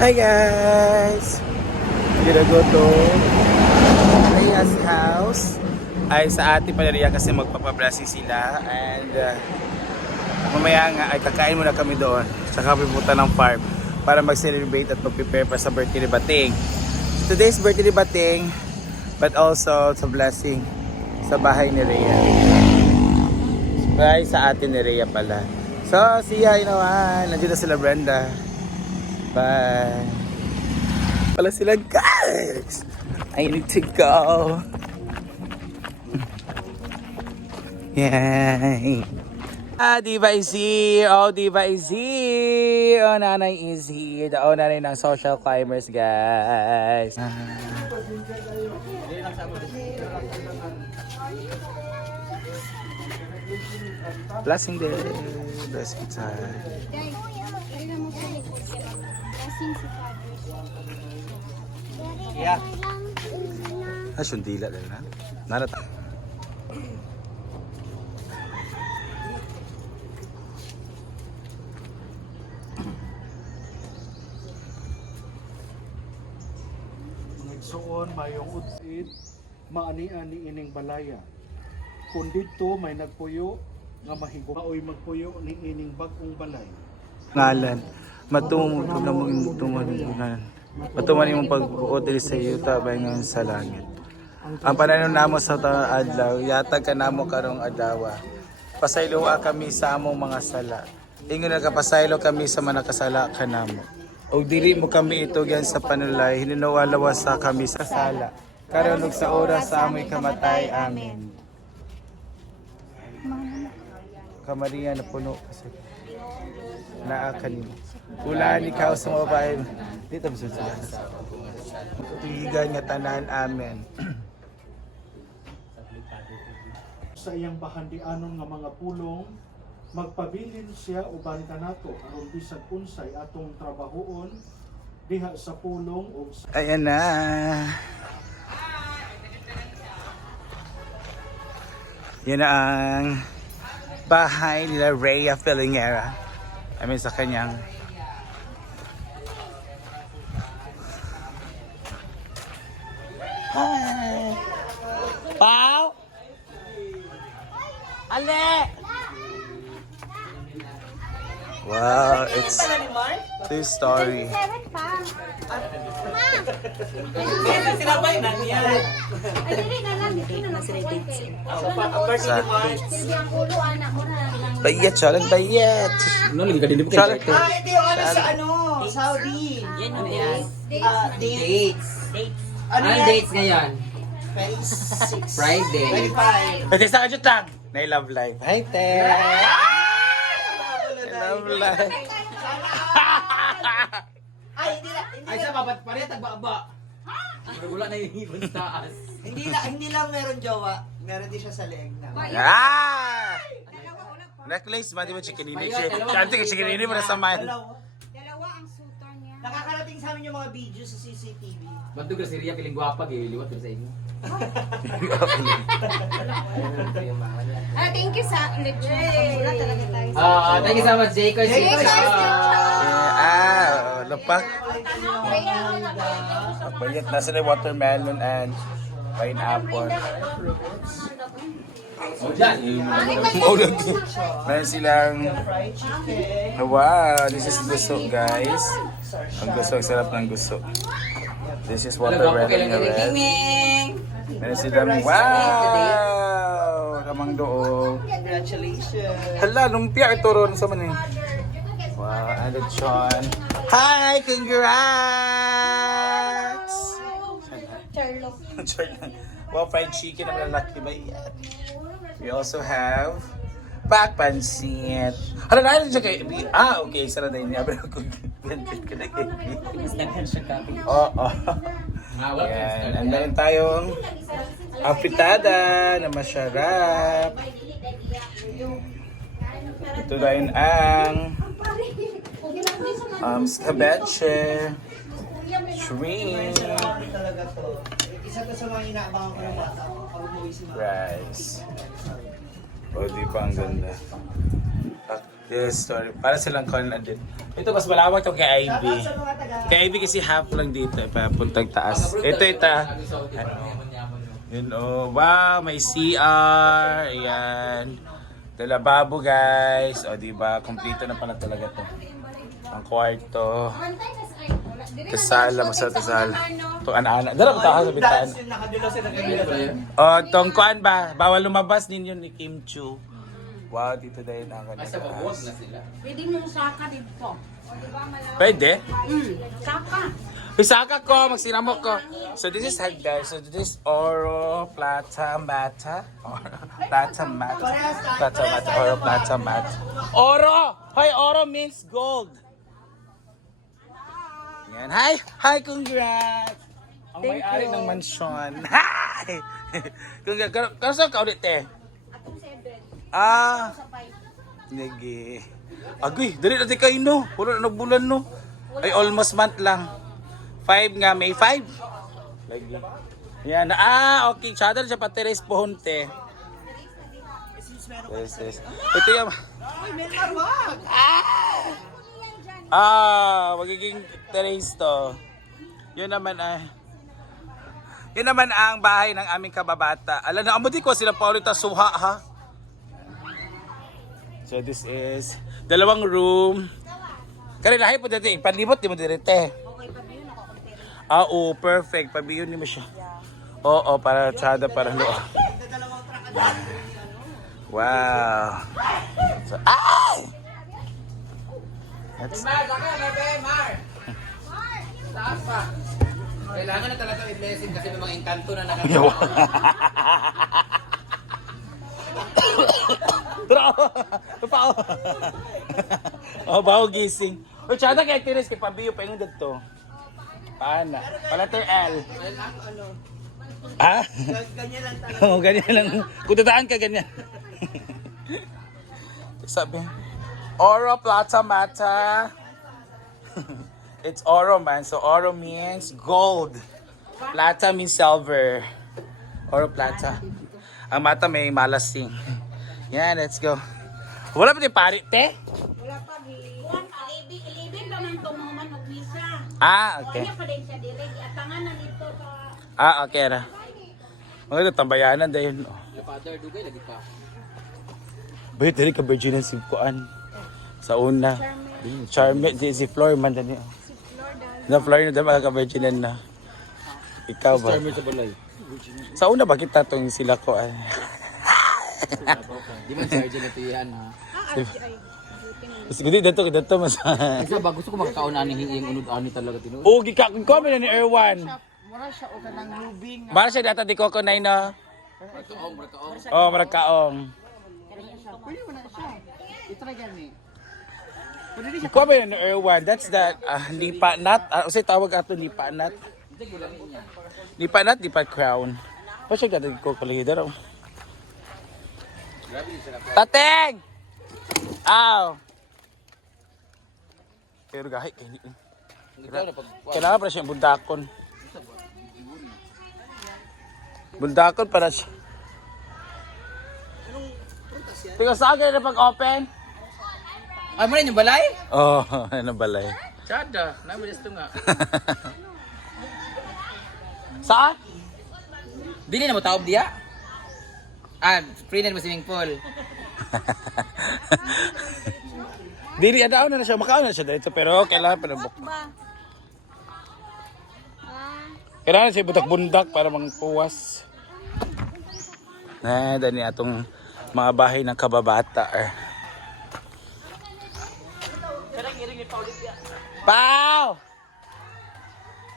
Hi guys! Gonna go to Ria's house. Ay sa ate Palaria kasi magpapablessing sila and uh, mamaya nga ay kakain muna kami doon sa kapiputan ng farm para mag-celebrate at mag-prepare para sa birthday ni Bating. Today's birthday ni Bating but also sa blessing sa bahay ni Rhea. Bahay sa ate ni Rhea pala. So, see ya, naman. Nandiyo na sila Brenda. Bye. Pala sila guys. I need to go. Yay. Ah, Diva is here. Oh, Diva is here. Oh, Nanay here. The oh, Nanay ng social climbers, guys. Blessing day. Blessing time. Blessing si Father. Yeah. Ah, yung dila lang na. Narat. Nagsuon mayong utid, maani-ani ining balaya. Kung dito may nagpuyo, nga mahigo maoy magpuyo ni ining bagong balay. Ngalan. Matungo na mo imutungan Matuman yung pagbuot diri sa iyo tabay ngayon sa langit. Ang pananon namo sa adlaw, yatag ka namo karong adlaw. Pasayloa kami sa among mga sala. Ingon na kapasaylo kami sa manakasala ka namo. O dili mo kami ito yan sa panulay, hininawalawa sa kami sa sala. Karon sa oras sa amoy kamatay. Amen. Kamaria na puno kasi naa kanimo. Ulaan ikaw sa bahay. Dito ba sa Tihigan nga tanan. Amen. Sa iyang bahandianon nga mga pulong, magpabilin siya uban kanato aron bisag unsay atong trabahoon diha sa pulong ug sa Ayan na. Yan na ang bahay nila Rhea Filingera. I mean sa kanyang Ale! Wow, it's two story. Seven pa. Sinabay na niya. Ay, dili na lang. Dito na lang. Sa anak mo na lang. bayet, chalan bayet. No, lagi ka din kayo. Ah, ito yung ano sa ano, Saudi. Yan ano yan? Ah, dates. Dates. Ano yan? dates ngayon? 26. Friday. 25. Okay, sa kajut lang. Na love life. Hi, Te. Love life. Ay, hindi na, hindi Ay, na, sa babat pa rin, tagba-aba. Wala na yung ibon sa taas. hindi na, hindi lang meron jowa, meron din siya sa leeg na. Ah! Necklace, ba di ba chikinini? Chanti ka chikinini mo na sa man. Dalawa. Dalawa ang suitor niya. Nakakarating sa amin yung mga video sa CCTV. Bandog na si Ria, piling gwapa, gay, liwat ko sa inyo. Ah, thank you sa lechon. Wala talaga tayo. Ah, thank you so much, Jacob. Jacob, Ah, lapak. Bayet na sila watermelon and pineapple. Oh, dyan. Oh, look. Meron silang. Wow, this is gusto guys. Ang gusto, ang sarap ng gusto. This is watermelon na red. Meron silang wow! Ramang doog. Congratulations. Hala, lumpia ito ron sa manin. Wow, and Sean. Hi, congrats! Charlotte. Jordan. Wow, fried chicken na lalaki ba yan? We also have back pansit. Ano na siya kay Ah, okay. Sana na niya. Pero kung ganit ka na kay Oo. Yan. And meron tayong apitada na masarap. Ito rin ang um, scabeche, shrimp. Isa to sa mga inaabangan ko ng bata. Pag si mama. rice. O, di ba ang ganda? Ah, Yes, story. Para silang conland din. Ito, mas malawak to kay Ivy. Kay Ivy kasi half lang dito, eh, papuntang taas. Ito, ito. Ano? Yun, oh, wow, may CR. Ayan. Ito, lababo, guys. O, di ba? Kompleto na pala talaga to. Ang kwarto. Kasala, masarap kasala. Ito, ana-ana. Dala ko tayo sa kay O, tong kuan ba? Bawal lumabas ninyo ni Kim Chu. Wow, dito dahil ang Asa ba buwag na sila? Pwede mong saka dito. Pwede? Mm, saka. Pisaka ko, magsinamok ko. So this is hagdan. So this is oro, plata, mata. Oro, plata, mata. Plata, mata. Oro, plata, mata. Oro! Hoy, oro means gold. Yan. Hi! Hi, congrats! Ang may-ari ng mansyon. Hi! Congrats. Kano- saan ka ulit, te? Atong seven. Ah! Sa five. Nage. Agoy, dali natin kayo no. Wala na nagbulan no. Ay, almost month lang. Five nga, May 5. Lagi. Yan. Ah, okay. Chadal siya pa Teres Pohonte. Yes, yes. Ito yung... Ah! Ah, magiging Teres to. Yun naman ay... Yun naman ang bahay ng aming kababata. Alam na, amodi ko sila pa ulit ang suha ha. So this is dalawang room. Kaya lahi po dito, ipanlibot di mo direte. Okay, pabiyo na ko konti. Ah, oo, perfect. Pabiyon ni mo siya. Oo, para tsada, para lo. Wow. So, ay! That's, Mar, saka, bebe, Mar! Taas pa. Kailangan na talaga i-blessing kasi may mga inkanto na nakagawa. Tara! Tupa ako. oh, bago gising. O, tsada kay Tires, kay Pabiyo, pa yung dito. Paana? Palater L. Ah? Ganyan lang talaga. Oo, ganyan lang. Kung tataan ka, ganyan. Sabi, Oro Plata Mata. It's Oro man. So Oro means gold. Plata means silver. Oro Plata. Ang mata may malasing. Yan, let's go. Wala pa din pari, te? Dito sa... Ah, okay ra. Mga tambayanan dahil. Oh. Yung father, dugay lagi pa. Bayit dali ka virgin ng sibkuan. Sa una. Charme. Di si Flor man dali. Na Flor na dama ka virgin na. Ikaw ba? Charmer sa balay. Sa una ba kita tong sila ko ay. Di man sergeant ito yan ha. Kasi gudi dito dito mas. Kasi ba gusto ko makakaon ani hiyang unod ani talaga tinuod. Oh, gika ko man ni Erwan. Mura siya o kanang lubing. Bara siya data di ko ko nay no. Kaong, kaong. Oh, marakaong. Pwede mo na siya. Ito na gani. Ko ba ni Erwan? That's that uh, lipa nut. Uh, usay tawag ato lipa nut. Lipa nut, lipa crown. Pa siya dati ko kalagi daro. Tateng! Aw! Pero gahi kay pag Kailangan pa siya bundakon. Bundakon para siya. Tingnan sa akin na pag-open. Ay mo rin yung balay? Oh, ano balay. Chada, namin gusto nga. Saan? Dili na mo taob diya? Ah, free na mo swimming pool. Dili adaw na na siya, makaon na siya dito pero kailangan pa na buk. Ba? Ah, Kailangan siya budak-bundak para mangpuwas. Na, dani atong mga bahay ng kababata. Eh. Pau!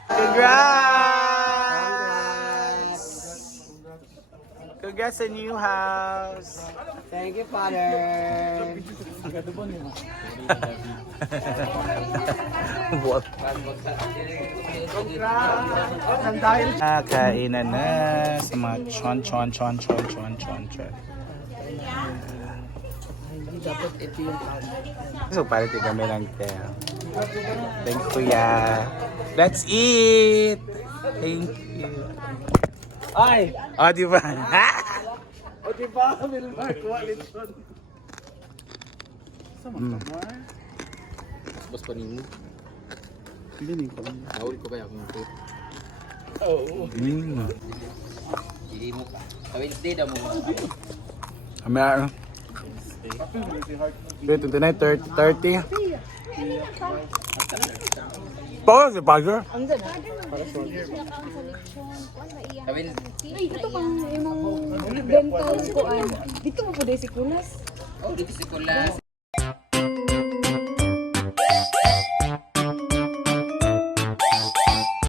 Congrats! Congrats sa new house! Thank you, Father. What? Ah, kainan na sa mga chon chon chon chon chon chon chon. Dapat ito yung So, party kami ng tel. Thank you, kuya. Let's eat! Thank you. Ay! Oh, di ba? O di ba, Wilmar? Kuha lechon. Sa Mm. kamar. Bas pa ninyo. Galing ko. Naul ko kaya kung ito. Mm. Hindi mo pa. Wednesday daw mo. Kami ano? 29, 30, 30. Pao si Pagger. Sa Wednesday. Ito pang imong dental ko an. Dito mo po si Kulas. Oh, dito si Kulas.